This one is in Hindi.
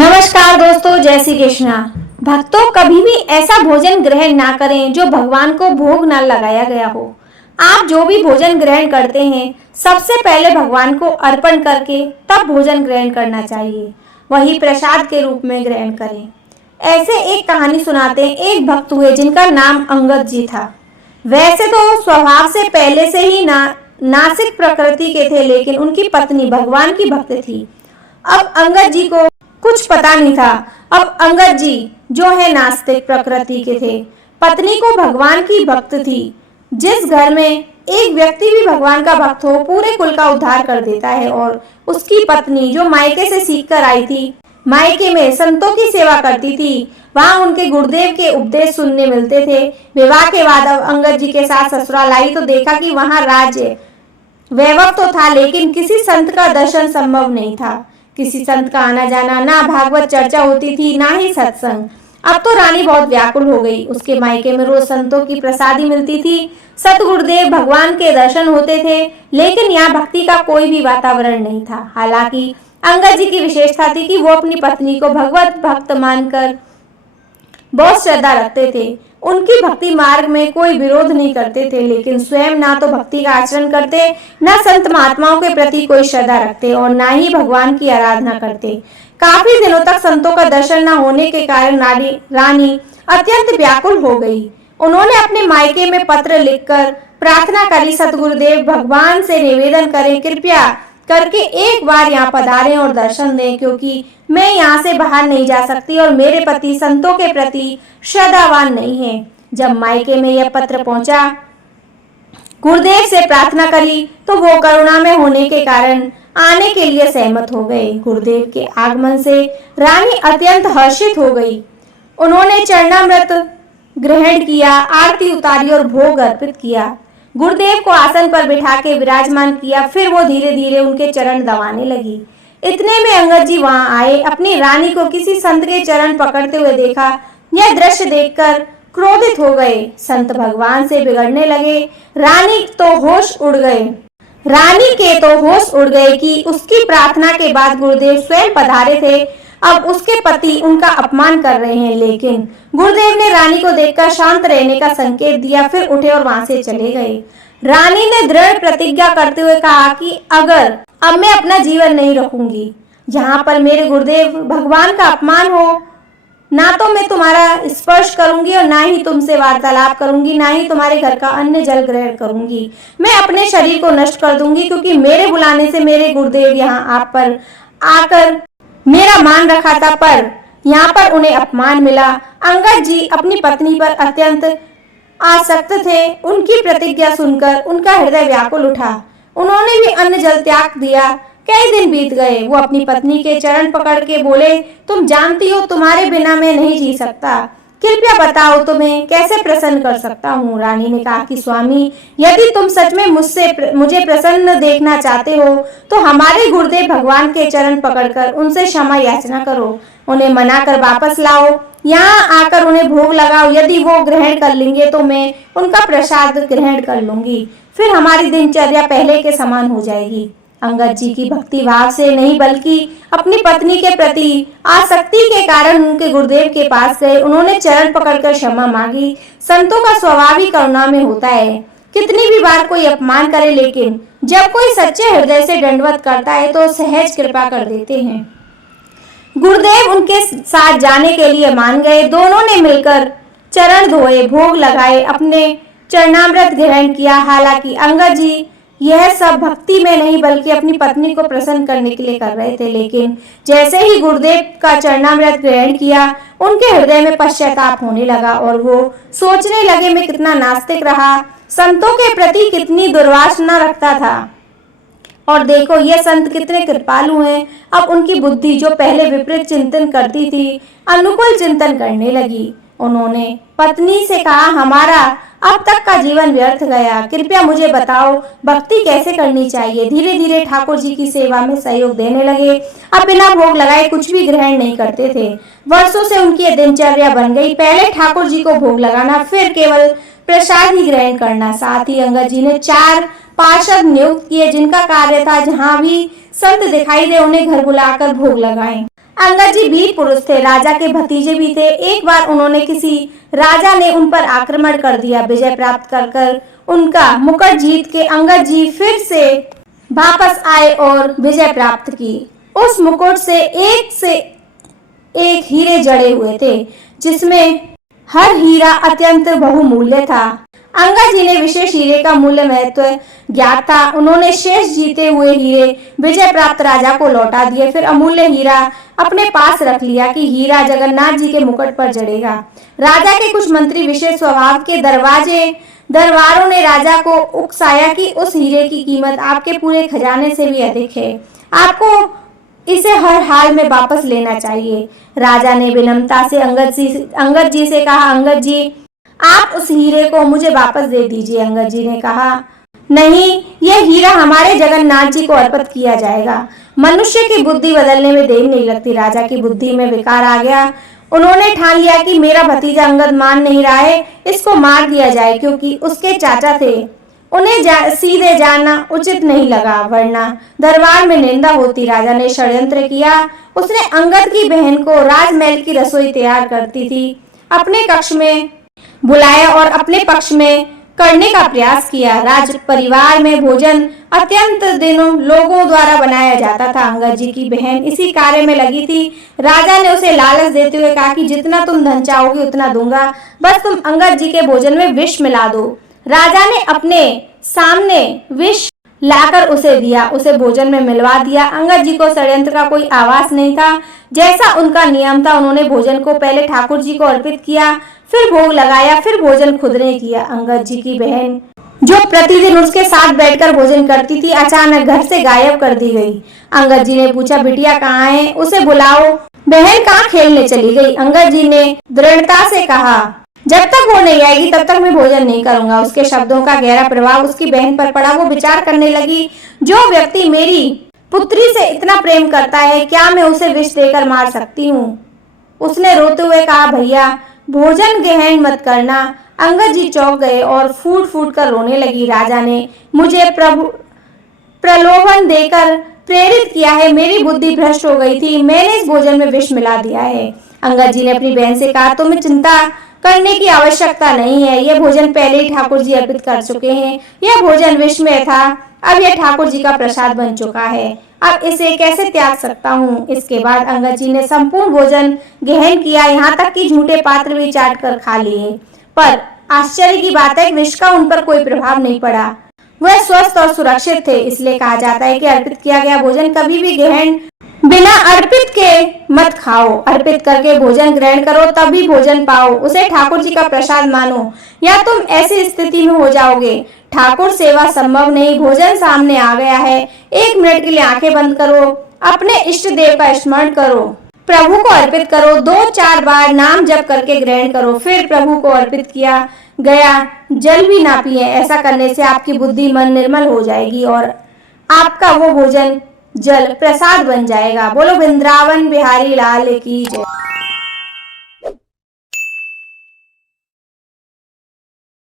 नमस्कार दोस्तों, जय श्री कृष्णा। भक्तों, कभी भी ऐसा भोजन ग्रहण ना करें जो भगवान को भोग ना लगाया गया हो। आप जो भी भोजन ग्रहण करते हैं, सबसे पहले भगवान को अर्पण करके तब भोजन ग्रहण करना चाहिए। वही प्रसाद के रूप में ग्रहण करें। ऐसे एक कहानी सुनाते हैं। एक भक्त हुए जिनका नाम अंगद जी था। वैसे तो स्वभाव से पहले से ही नासिक प्रकृति के थे, लेकिन उनकी पत्नी भगवान की भक्त थी। अब अंगद जी को कुछ पता नहीं था। अब अंगद जी जो है नास्तिक प्रकृति के थे, पत्नी को भगवान की भक्त थी। जिस घर में एक व्यक्ति भी भगवान का भक्त हो, पूरे कुल का उद्धार कर देता है। और उसकी पत्नी जो मायके से सीख कर आई थी, मायके में संतों की सेवा करती थी, वहां उनके गुरुदेव के उपदेश सुनने मिलते थे। विवाह के बाद अब अंगद जी के साथ ससुराल आई तो देखा कि वहां राज्य वैभव तो था, लेकिन किसी संत का दर्शन संभव नहीं था। किसी संत का आना जाना, ना भागवत चर्चा होती थी, ना ही सत्संग। अब तो रानी बहुत व्याकुल हो गई। उसके मायके में रोज संतों की प्रसादी मिलती थी, सतगुरुदेव भगवान के दर्शन होते थे, लेकिन यहाँ भक्ति का कोई भी वातावरण नहीं था। हालांकि अंगद जी की विशेषता थी कि वो अपनी पत्नी को भगवत भक्त मानकर बहुत श्रद्धा रखते थे। उनकी भक्ति मार्ग में कोई विरोध नहीं करते थे, लेकिन स्वयं ना तो भक्ति का आचरण करते, ना संत महात्माओं के प्रति कोई श्रद्धा रखते और ना ही भगवान की आराधना करते। काफी दिनों तक संतों का दर्शन न होने के कारण रानी अत्यंत व्याकुल हो गई। उन्होंने अपने मायके में पत्र लिखकर प्रार्थना करी, सतगुरुदेव भगवान से निवेदन करें, कृपया करके एक बार यहाँ पधारें और दर्शन दें, क्योंकि मैं यहाँ से बाहर नहीं जा सकती और मेरे पति संतों के प्रति श्रद्धावान नहीं है। जब मायके में यह पत्र पहुंचा, गुरुदेव से प्रार्थना करी तो वो करुणा में होने के कारण आने के लिए सहमत हो गए। गुरुदेव के आगमन से रानी अत्यंत हर्षित हो गई। उन्होंने चरणामृत ग्रहण किया, आरती उतारी और भोग अर्पित किया। गुरुदेव को आसन पर बिठा के विराजमान किया। फिर वो धीरे धीरे उनके चरण दबाने लगी। इतने में अंगद जी वहां आए। अपनी रानी को किसी संत के चरण पकड़ते हुए देखा। यह दृश्य देखकर क्रोधित हो गए। संत भगवान से बिगड़ने लगे। रानी के तो होश उड़ गए कि उसकी प्रार्थना के बाद गुरुदेव स्वयं पधारे थे। अब उसके पति उनका अपमान कर रहे हैं, लेकिन गुरुदेव ने रानी को देखकर शांत रहने का संकेत दिया। फिर उठे और वहां से चले गए। रानी ने दृढ़ प्रतिज्ञा करते हुए कहा कि अगर अब मैं अपना जीवन नहीं रखूंगी जहां पर मेरे गुरुदेव भगवान का अपमान हो, ना तो मैं तुम्हारा स्पर्श करूंगी और ना ही तुमसे वार्तालाप करूंगी, ना ही तुम्हारे घर का अन्न जल ग्रहण करूंगी। मैं अपने शरीर को नष्ट कर दूंगी, क्योंकि मेरे बुलाने से मेरे गुरुदेव यहाँ आप पर आकर मेरा मान रखा था, पर यहाँ पर उन्हें अपमान मिला। अंगद जी अपनी पत्नी पर अत्यंत आसक्त थे। उनकी प्रतिज्ञा सुनकर उनका हृदय व्याकुल उठा। उन्होंने भी अन्न जल त्याग दिया। कई दिन बीत गए। वो अपनी पत्नी के चरण पकड़ के बोले, तुम जानती हो तुम्हारे बिना मैं नहीं जी सकता। कृपया बताओ तुम्हें कैसे प्रसन्न कर सकता हूँ। रानी ने कहा कि स्वामी, यदि तुम सच में मुझे प्रसन्न देखना चाहते हो तो हमारे गुरुदेव भगवान के चरण पकड़कर उनसे क्षमा याचना करो, उन्हें मनाकर वापस लाओ, यहाँ आकर उन्हें भोग लगाओ। यदि वो ग्रहण कर लेंगे तो मैं उनका प्रसाद ग्रहण कर लूंगी। फिर हमारी दिनचर्या पहले के समान हो जाएगी। अंगद जी की भक्ति भाव से नहीं, बल्कि अपनी पत्नी के प्रति आसक्ति के कारण उनके गुरुदेव के पास गए। उन्होंने चरण पकड़कर क्षमा मांगी। संतों का स्वभाव ही करुणा में होता है। कितनी भी बार कोई अपमान करे, लेकिन जब कोई सच्चे हृदय से दंडवत करता है तो सहज कृपा कर देते हैं। गुरुदेव उनके साथ जाने के लिए मान गए। दोनों ने मिलकर चरण धोए, भोग लगाए, अपने चरणामृत ग्रहण किया। हालांकि अंगद जी यह सब भक्ति में नहीं, बल्कि अपनी पत्नी को प्रसन्न करने के लिए कर रहे थे। लेकिन जैसे ही गुरुदेव का चरणामृत ग्रहण किया, उनके हृदय में पश्चाताप होने लगा और वो सोचने लगे, मैं कितना नास्तिक रहा, संतों के प्रति कितनी दुर्वासना रखता था, और देखो ये संत कितने कृपालु हैं। अब उनकी बुद्धि जो पहले विपरीत चिंतन करती थी, अनुकूल चिंतन करने लगी। उन्होंने पत्नी से कहा, हमारा अब तक का जीवन व्यर्थ गया, कृपया मुझे बताओ भक्ति कैसे करनी चाहिए। धीरे धीरे ठाकुर जी की सेवा में सहयोग देने लगे। अब बिना भोग लगाए कुछ भी ग्रहण नहीं करते थे। वर्षों से उनकी दिनचर्या बन गई। पहले ठाकुर जी को भोग लगाना, फिर केवल प्रसाद ही ग्रहण करना। साथ ही अंगद जी ने 4 पार्षद नियुक्त किए, जिनका कार्य था जहाँ भी संत दिखाई दे उन्हें घर बुलाकर भोग लगाएं। अंगद जी वीर पुरुष थे, राजा के भतीजे भी थे। एक बार उन्होंने किसी राजा ने उन पर आक्रमण कर दिया। विजय प्राप्त कर उनका मुकुट जीत के अंगद जी फिर से वापस आए और विजय प्राप्त की। उस मुकुट से एक हीरे जड़े हुए थे, जिसमें हर हीरा अत्यंत बहुमूल्य था। अंगद जी ने विशेष हीरे का मूल्य महत्व ज्ञात था। उन्होंने शेष जीते हुए हीरे विजय प्राप्त राजा को लौटा दिए। फिर अमूल्य हीरा अपने पास रख लिया कि हीरा जगन्नाथ जी के मुकुट पर जड़ेगा। राजा के कुछ मंत्री विशेष स्वभाव के दरबारों ने राजा को उकसाया कि उस हीरे की कीमत आपके पूरे खजाने से भी अधिक है, आपको इसे हर हाल में वापस लेना चाहिए। राजा ने विनम्रता से अंगद जी से कहा, अंगद जी आप उस हीरे को मुझे वापस दे दीजिए। अंगद जी ने कहा, नहीं, यह हीरा हमारे जगन्नाथ जी को अर्पित किया जाएगा। मनुष्य की बुद्धि बदलने में देर नहीं लगती। राजा की बुद्धि में विकार आ गया। उन्होंने ठान लिया कि मेरा भतीजा अंगद मान नहीं रहा है, इसको मार दिया जाए, क्योंकि उसके चाचा थे। उन्हें सीधे जाना उचित नहीं लगा, वरना दरबार में निंदा होती। राजा ने षड्यंत्र किया। उसने अंगद की बहन को राजमहल की रसोई तैयार करती थी अपने कक्ष में बुलाया और अपने पक्ष में करने का प्रयास किया। राज परिवार में भोजन अत्यंत दिनों लोगों द्वारा बनाया जाता था। अंगद जी की बहन इसी कार्य में लगी थी। राजा ने उसे लालच देते हुए कहा कि जितना तुम धन चाहोगे उतना दूंगा, बस तुम अंगद जी के भोजन में विष मिला दो। राजा ने अपने सामने विष लाकर उसे दिया, उसे भोजन में मिलवा दिया। अंगद जी को षड्यंत्र का कोई आभास नहीं था। जैसा उनका नियम था, उन्होंने भोजन को पहले ठाकुर जी को अर्पित किया, फिर भोग लगाया, फिर भोजन खुद ने किया। अंगद जी की बहन, जो प्रतिदिन उसके साथ बैठकर भोजन करती थी, अचानक घर से गायब कर दी गई। अंगद जी ने पूछा, बिटिया कहाँ है? उसे बुलाओ। बहन कहाँ खेलने चली गई? अंगद जी ने दृढ़ता से कहा, जब तक वो नहीं आएगी तब तक मैं भोजन नहीं करूंगा। उसके शब्दों का गहरा प्रभाव उसकी बहन पर पड़ा। वो विचार करने लगी, जो व्यक्ति मेरी पुत्री से इतना प्रेम करता है, क्या मैं उसे विष देकर मार सकती हूँ? उसने रोते हुए कहा, भैया भोजन ग्रहण मत करना। अंगद जी चौंक गए और फूट फूट कर रोने लगी। राजा ने मुझे प्रलोभन देकर प्रेरित किया है, मेरी बुद्धि भ्रष्ट हो गई थी, मैंने इस भोजन में विष मिला दिया है। अंगद जी ने अपनी बहन से कहा, तुम्हें चिंता करने की आवश्यकता नहीं है, यह भोजन पहले ही ठाकुर जी अर्पित कर चुके हैं। यह भोजन विष में था, अब यह ठाकुर जी का प्रसाद बन चुका है, अब इसे कैसे त्याग सकता हूँ? इसके बाद अंगद जी ने संपूर्ण भोजन ग्रहण किया, यहाँ तक कि झूठे पात्र भी चाट कर खा लिए। पर आश्चर्य की बात है, विष का उन पर कोई प्रभाव नहीं पड़ा। वह स्वस्थ और सुरक्षित थे। इसलिए कहा जाता है कि अर्पित किया गया भोजन कभी भी ग्रहण बिना अर्पित के मत खाओ। अर्पित करके भोजन ग्रहण करो, तभी भोजन पाओ, उसे ठाकुर जी का प्रसाद मानो, या तुम ऐसी स्थिति में हो जाओगे ठाकुर सेवा संभव नहीं। भोजन सामने आ गया है, 1 मिनट के लिए आंखें बंद करो, अपने इष्ट देव का स्मरण करो, प्रभु को अर्पित करो, 2-4 बार नाम जप करके ग्रहण करो, फिर प्रभु को अर्पित किया गया जल भी ना पिए। ऐसा करने से आपकी बुद्धि मन निर्मल हो जाएगी और आपका वो भोजन जल प्रसाद बन जाएगा। बोलो वृंदावन बिहारी लाल की जय।